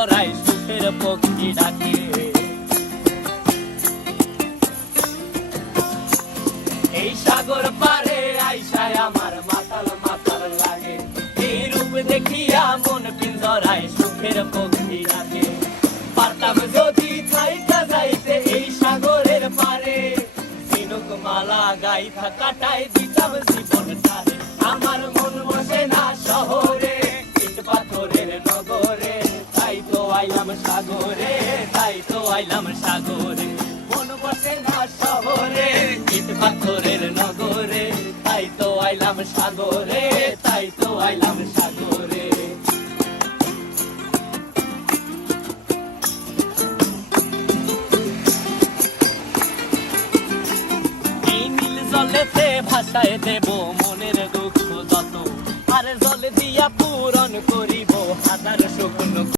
পিঞ্জরায় সুখের পক্ষী ডাকে। এই সাগর পারে আইসায় আমার মাতাল মাতাল লাগে, এই রূপ দেখিয়া মন পিঞ্জরায় সুখের পক্ষী ডাকে। পারতাম যদি থাইকা যাইতে এই সাগরের পারে, ঝিনুক মালা গাইথা কাটাই দিতাম জীবনটারে। আমার মন বসে না শহরে, ইট পাথরের নগরে, তাই তো আইলাম সাগরে, তাই তো আইলাম সাগরে। মন বসে না শহরে, ইট পাথরের নগরে, তাই তো আইলাম সাগরে, তাই তো আইলাম সাগরে। জলেতে ভাসায় দেব মনের দুঃখ যত, আর জল দিয়া পূরণ করি